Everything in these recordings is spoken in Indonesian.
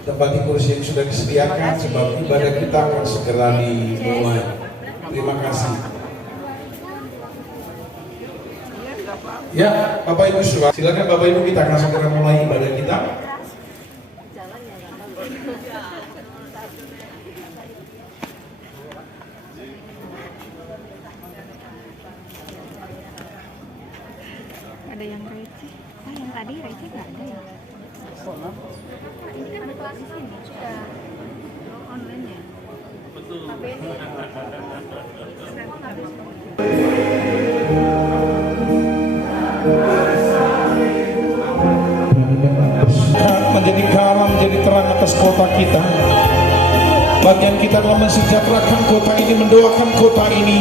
Tempati kursi yang sudah disediakan sebab ibadah kita akan segera dimulai. Terima kasih. Ya, Bapak Ibu silakan Bapak Ibu, kita akan segera mulai ibadah kita. Ada yang receh? Yang tadi receh nggak ada ya? Ini kan kelas di sini sudah online ya? Betul. Menjadi garam, menjadi terang atas kota kita. Bagian kita adalah mensejahterakan kota ini, mendoakan kota ini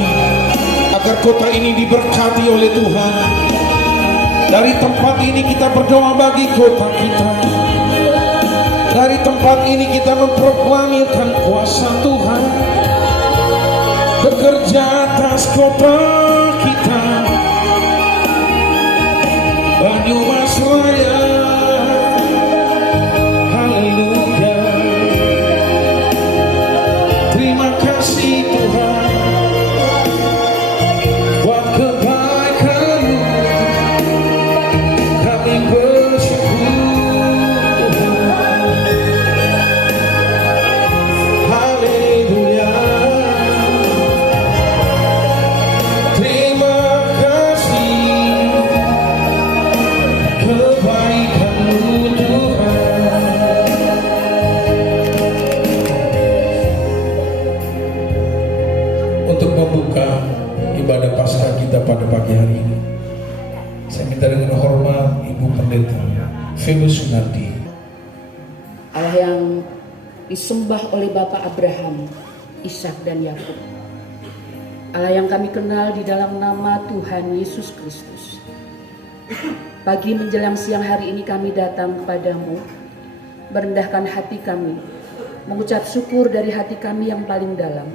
agar kota ini diberkati oleh Tuhan. Dari tempat ini kita berdoa bagi kota kita. Dari tempat ini kita memproklamirkan kuasa Tuhan bekerja atas kota kita, Banyumas Raya. Haleluya. Terima kasih Tuhan buat kebaikan-Mu. Kami bersyukur. Haleluya. Terima kasih kebaikan-Mu Tuhan. Untuk membuka ibadah Paskah kita pada pagi hari ini, saya minta dengan hormat Ibu Pendeta Feby Sunardi. Allah yang disembah oleh Bapak Abraham, Ishak dan Yakub. Allah yang kami kenal di dalam nama Tuhan Yesus Kristus. Pagi menjelang siang hari ini kami datang kepadamu, merendahkan hati kami, mengucap syukur dari hati kami yang paling dalam,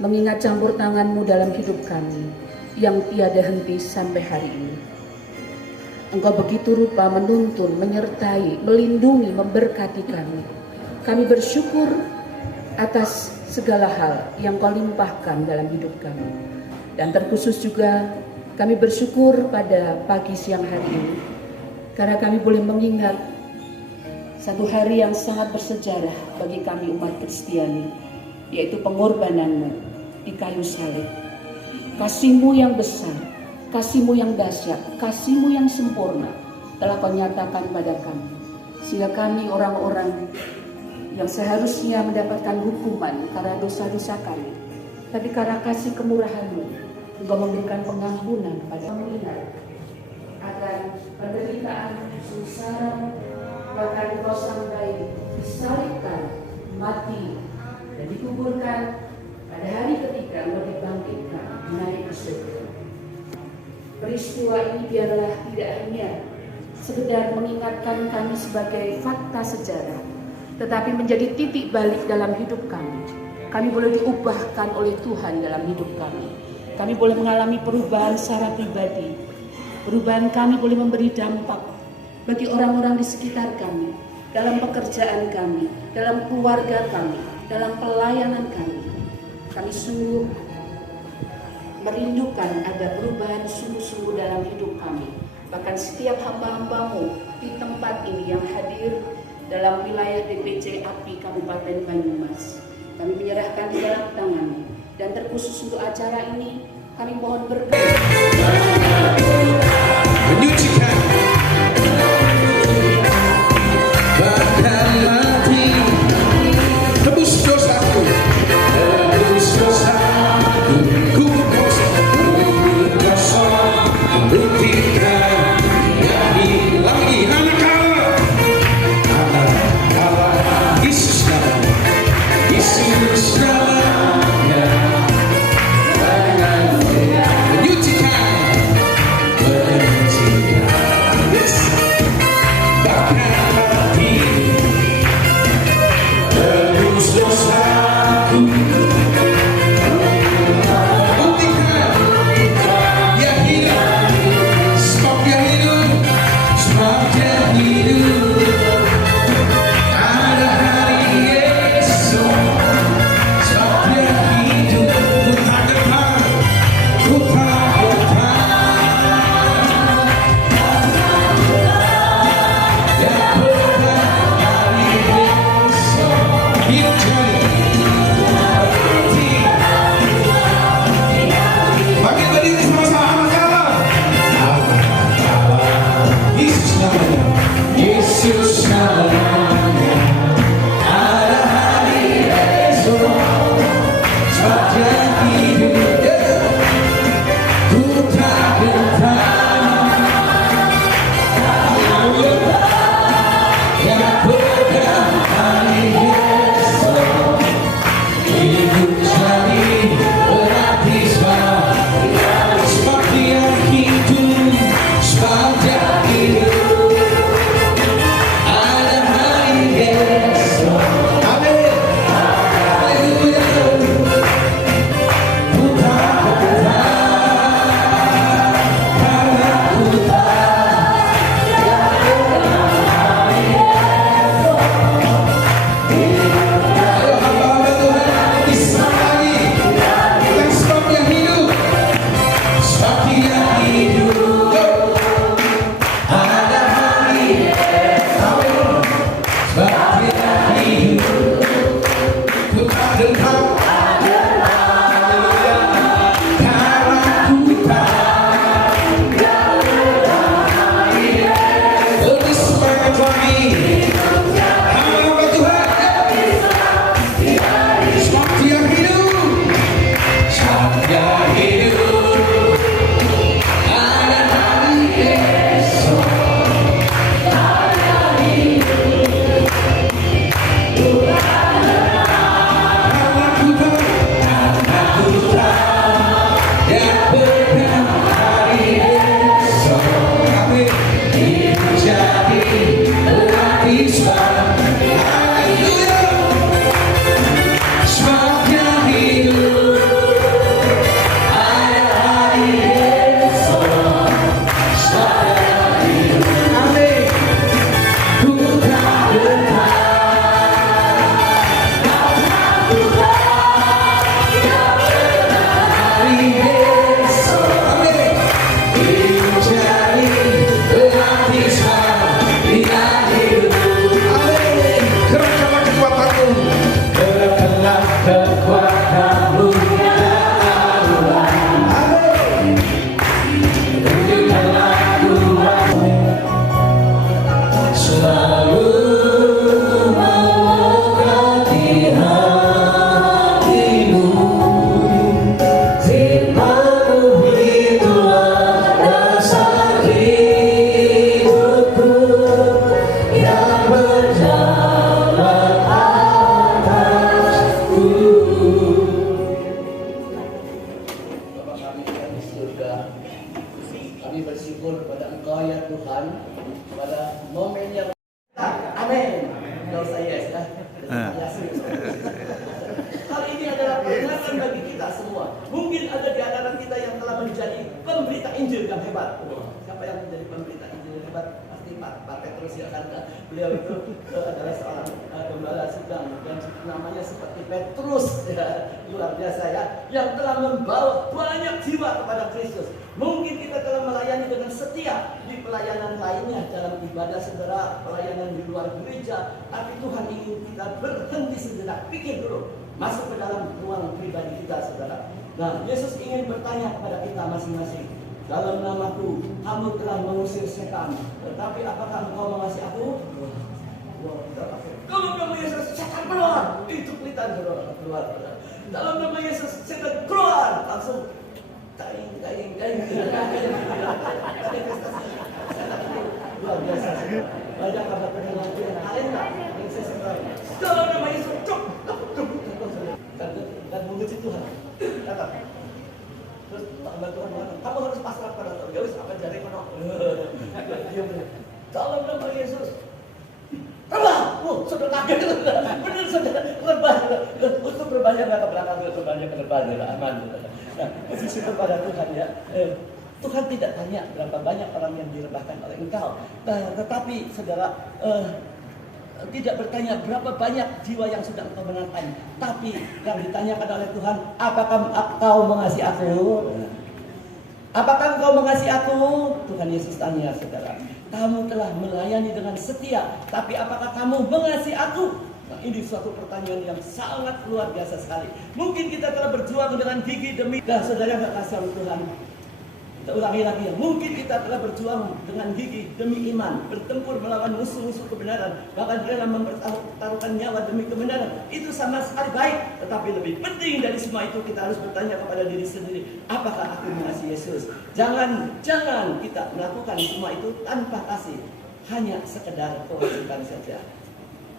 mengingat campur tangan-Mu dalam hidup kami yang tiada henti sampai hari ini. Engkau begitu rupa menuntun, menyertai, melindungi, memberkati kami. Kami bersyukur atas segala hal yang Kau limpahkan dalam hidup kami. Dan terkhusus juga kami bersyukur pada pagi siang hari ini, karena kami boleh mengingat satu hari yang sangat bersejarah bagi kami umat Kristiani, yaitu pengorbanan-Mu di kayu salib. Kasih-Mu yang besar, kasih-Mu yang dahsyat, kasih-Mu yang sempurna telah Kau nyatakan pada kami, sehingga kami orang-orang yang seharusnya mendapatkan hukuman karena dosa-dosa kami, tapi karena kasih kemurahan-Mu Engkau memberikan pengampunan pada kami, agar penderitaan, sengsara, bahkan Engkau sampai disalibkan, mati dan dikuburkan. Pada hari ketiga Engkau dibangkitkan naik ke surga. Peristiwa ini biarlah tidak hanya sekedar mengingatkan kami sebagai fakta sejarah, tetapi menjadi titik balik dalam hidup kami. Kami boleh diubahkan oleh Tuhan dalam hidup kami. Kami boleh mengalami perubahan secara pribadi. Perubahan kami boleh memberi dampak bagi orang-orang di sekitar kami, dalam pekerjaan kami, dalam keluarga kami, dalam pelayanan kami. Kami sungguh merindukan ada perubahan sungguh-sungguh dalam hidup kami. Bahkan setiap hamba-hamba-Mu di tempat ini yang hadir dalam wilayah DPC API Kabupaten Banyumas, kami menyerahkan di dalam tangan-Mu. Dan terkhusus untuk acara ini, kami mohon berkat. Menyucikan bahkan mati, tebus dosaku, tebus dosaku, kubur dosa, buktikan yang lagi anak Allah, Yesus namanya. Menyucikan Kami bersyukur kepada Engkau ya Tuhan, pada momen yang amin. Tidak usah yes ya. Hal ini adalah peringatan bagi kita semua. Mungkin ada di antara kita yang telah menjadi pemberita Injil yang hebat. Siapa yang menjadi pemberita Injil yang hebat? Pasti Pak Petrus ya kan. Beliau itu adalah seorang gembala sedang yang namanya seperti Petrus ya, luar biasa ya, yang telah membawa banyak jiwa kepada Kristus. Mungkin kita telah melayani dengan setia di pelayanan lainnya dalam ibadah saudara, pelayanan di luar gereja, tapi Tuhan ingin kita berhenti sejenak, pikir dulu, masuk ke dalam ruang pribadi kita saudara. Nah, Yesus ingin bertanya kepada kita masing-masing, dalam namaku kamu telah mengusir setan, tetapi apakah engkau mengasihi aku? Kalau nama Yesus setan keluar, itu kelihatan keluar. Dalam nama Yesus setan keluar, langsung kain. Luar biasa. Banyak kabar pendengar yang lain lah yang saya sebut. Dalam nama Yesus cuk. Dan menguji Tuhan. Kata. Terus tambah Tuhan mengatakan, kamu harus pasrah pada Tuhan. Ya wis apa jari kono. Dalam nama Yesus. Rebah, sudah kaget. Benar saudara, rebah. Untuk rebahnya nggak ke belakang, rebahnya ke depan, aman. Nah, posisi kepada Tuhan ya. Tuhan tidak tanya berapa banyak orang yang direbahkan oleh engkau. Nah, tetapi saudara tidak bertanya berapa banyak jiwa yang sudah engkau menangkan. Tapi yang ditanyakan oleh Tuhan, apakah engkau mengasihi aku? Apakah engkau mengasihi aku? Tuhan Yesus tanya saudara. Kamu telah melayani dengan setia, tapi apakah kamu mengasihi aku? Nah, ini suatu pertanyaan yang sangat luar biasa sekali. Mungkin kita telah berjuang dengan gigi demi, saudara nggak kasih oleh Tuhan. Kita ulangi lagi ya. Mungkin kita telah berjuang dengan gigi demi iman, bertempur melawan musuh-musuh kebenaran, bahkan rela mempertaruhkan nyawa demi kebenaran. Itu sama sekali baik, tetapi lebih penting dari semua itu kita harus bertanya kepada diri sendiri, apakah aku mengasihi Yesus? Jangan kita melakukan semua itu tanpa kasih, hanya sekedar kewajiban saja.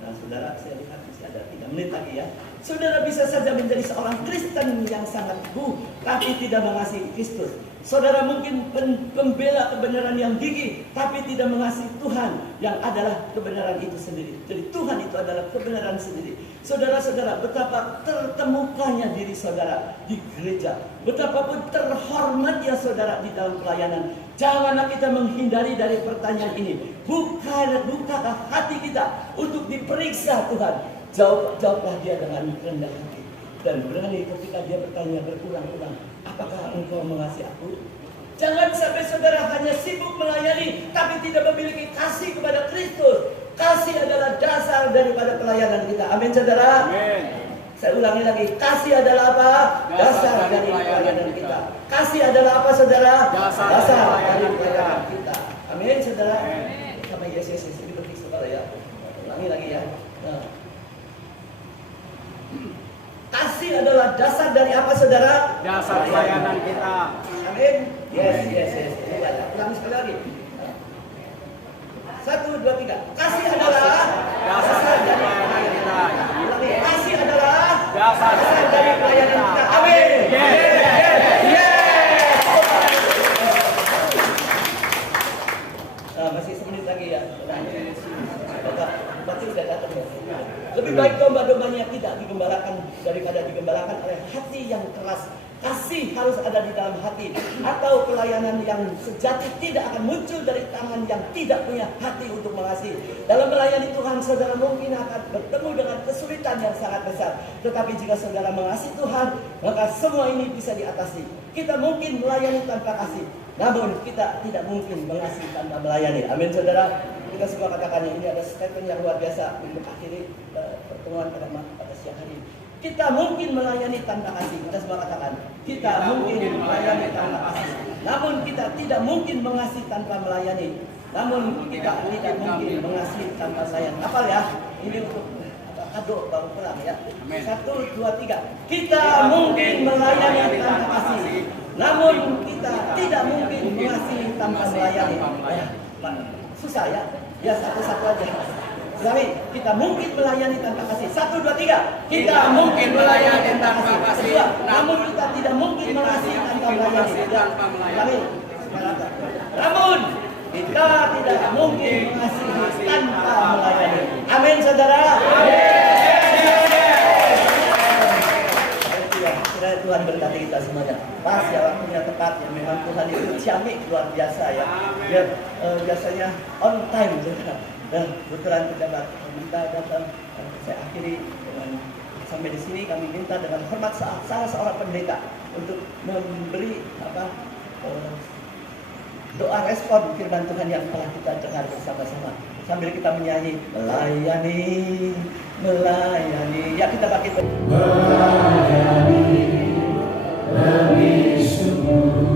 Nah, saudara, saya lihat masih ada 3 menit lagi ya. Saudara bisa saja menjadi seorang Kristen yang sangat teguh, tapi tidak mengasihi Kristus. Saudara mungkin pembela kebenaran yang gigih, tapi tidak mengasihi Tuhan yang adalah kebenaran itu sendiri. Jadi Tuhan itu adalah kebenaran sendiri. Saudara-saudara, betapa tertemukannya diri saudara di gereja, betapapun terhormatnya saudara di dalam pelayanan. Janganlah kita menghindari dari pertanyaan ini. Bukalah hati kita untuk diperiksa Tuhan. Jawablah dia dengan rendah hati dan berani ketika dia bertanya berulang-ulang, apakah engkau mengasihi aku? Jangan sampai saudara hanya sibuk melayani tapi tidak memiliki kasih kepada Kristus. Kasih adalah dasar daripada pelayanan kita. Amin saudara. Amin. Saya ulangi lagi, kasih adalah apa? Dasar dari pelayanan kita. Kasih adalah apa saudara? Dasar dari pelayanan kita. Amin saudara. Sama Yesus ini penting saudara ya. Ulangi lagi ya. Nah. Kasih adalah dasar dari apa saudara? Dasar pelayanan kita. Amin. Yes. Ulangi sekali lagi. 1, 2, 3. Kasih adalah dasar dari pelayanan kita. Ulangi. Kasih adalah dasar dari pelayanan kita. Amin. Nah, masih semenit lagi ya. Berarti sudah datang ya. Lebih baik domba-dombanya tidak digembalakan daripada digembalakan oleh hati yang keras. Kasih harus ada di dalam hati. Atau pelayanan yang sejati tidak akan muncul dari tangan yang tidak punya hati untuk mengasihi. Dalam melayani Tuhan, saudara mungkin akan bertemu dengan kesulitan yang sangat besar. Tetapi jika saudara mengasihi Tuhan, maka semua ini bisa diatasi. Kita mungkin melayani tanpa kasih, namun kita tidak mungkin mengasihi tanpa melayani. Amin saudara. Kita semua katakan ini ada statement yang luar biasa untuk akhiri pertemuan pada siang hari. Kita mungkin melayani tanpa kasih. Kita semua katakan kita mungkin melayani tanpa kasih. Namun kita tidak mungkin mengasihi tanpa melayani. Namun kita tidak mungkin mengasihi tanpa sayang. Hafal ya. Ini untuk kado baru pulang ya. 1, 2, 3. Kita mungkin melayani tanpa kasih. Namun kita tidak mungkin mengasihi tanpa melayani. Susah ya. Ya satu-satu aja. Ulangi, kita mungkin melayani tanpa kasih. 1, 2, 3. Kita mungkin melayani tanpa kasih. Namun kita tidak mungkin mengasihi tanpa melayani. Ulangi. 1, masyarakat. Namun kita tidak mungkin mengasihi tanpa melayani. Amin, saudara. Tuhan berkati kita semuanya. Pas ya waktunya tepat ya, memang Tuhan itu ciamik luar biasa ya. Dia biasanya on time saudara. Dan kebetulan pejabat minta datang. Saya akhiri dengan sampai di sini kami minta dengan hormat salah seorang pendeta untuk memberi doa respon firman Tuhan yang telah kita dengar bersama-sama sambil kita menyanyi melayani, melayani. Ya kita pakai melayani lebih sungguh.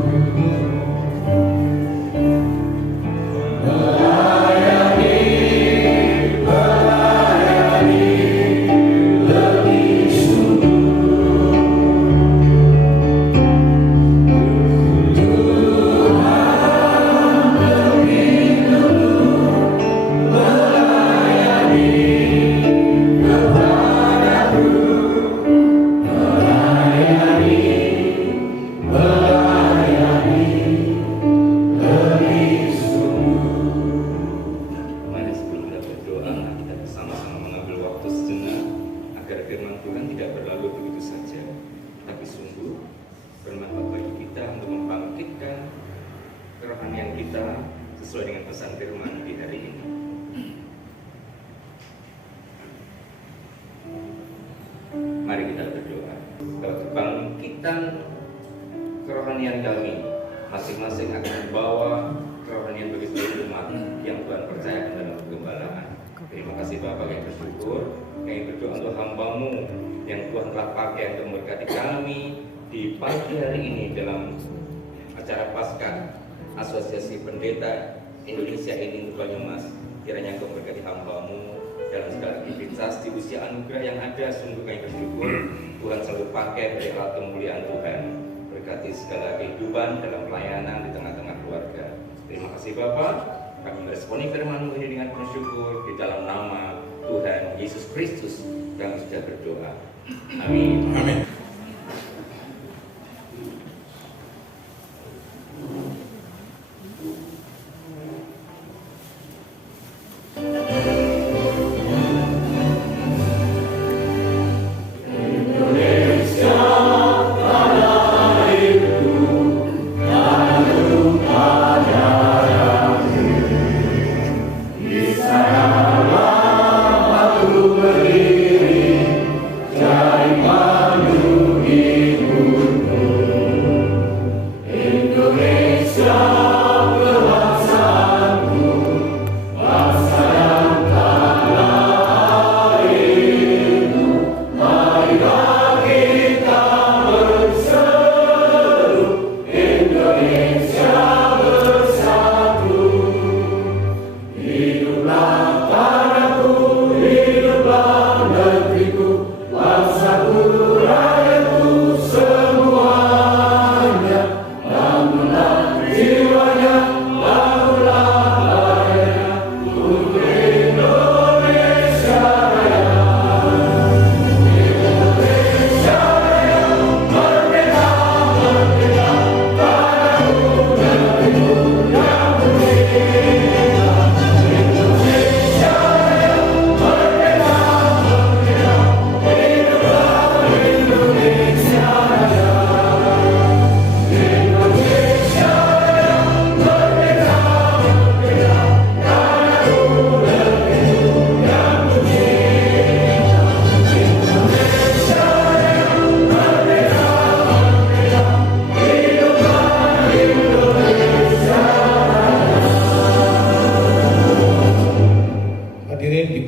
Sesuai dengan pesan firman di hari ini. Mari kita berdoa. Kebangkitan kerohanian kami masing-masing akan membawa kerohanian bagi seluruh umat yang Tuhan percayakan dalam pengembalaan. Terima kasih Bapak, kami bersyukur. Kami berdoa untuk hamba-Mu yang Tuhan telah pakai untuk memberkati kami di pagi hari ini dalam acara Paskah Asosiasi Pendeta Indonesia ini untuk Banyumas. Kiranya Engkau memberkati hamba-Mu dalam segala aktivitas di usia anugerah yang ada. Sungguh kami bersyukur Tuhan selalu pakai dari alat kemuliaan Tuhan. Berkati segala kehidupan dalam pelayanan di tengah-tengah keluarga. Terima kasih Bapak. Kami meresponi firman-Mu ini dengan bersyukur di dalam nama Tuhan Yesus Kristus kami sudah berdoa. Amin. Amin.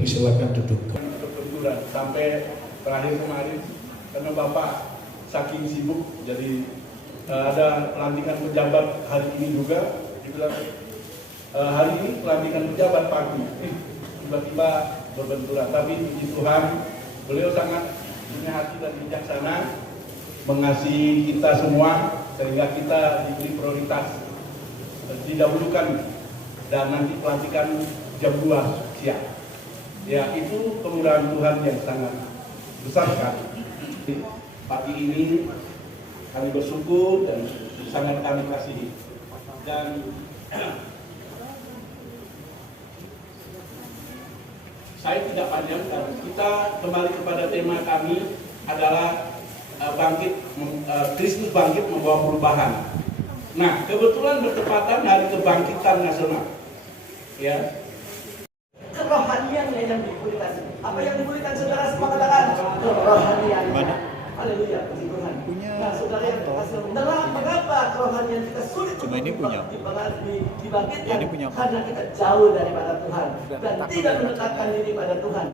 Silakan duduk. Sampai terakhir kemarin karena Bapak saking sibuk jadi ada pelantikan pejabat hari ini juga dibilang hari ini pelantikan pejabat pagi tiba-tiba berbenturan, tapi puji Tuhan beliau sangat punya hati dan bijaksana mengasihi kita semua sehingga kita diberi prioritas didahulukan dan nanti pelantikan jam 2 siang. Ya, itu kemurahan Tuhan yang sangat besar sekali. Pagi ini kami bersyukur dan sangat kami kasihi Dan saya tidak panjangkan. Kita kembali kepada tema kami adalah Kristus bangkit membawa perubahan. Nah, kebetulan bertepatan hari kebangkitan nasional. Ya. Kerohanian yang dipulihkan. Apa yang dipulihkan saudara semua katakan? Kerohanian. Haleluya, puji Tuhan. Nah, saudara yang terkasih, mengapa kerohanian kita sulit untuk dibangkitkan? Karena kita jauh daripada Tuhan dan tidak mendekatkan diri pada Tuhan.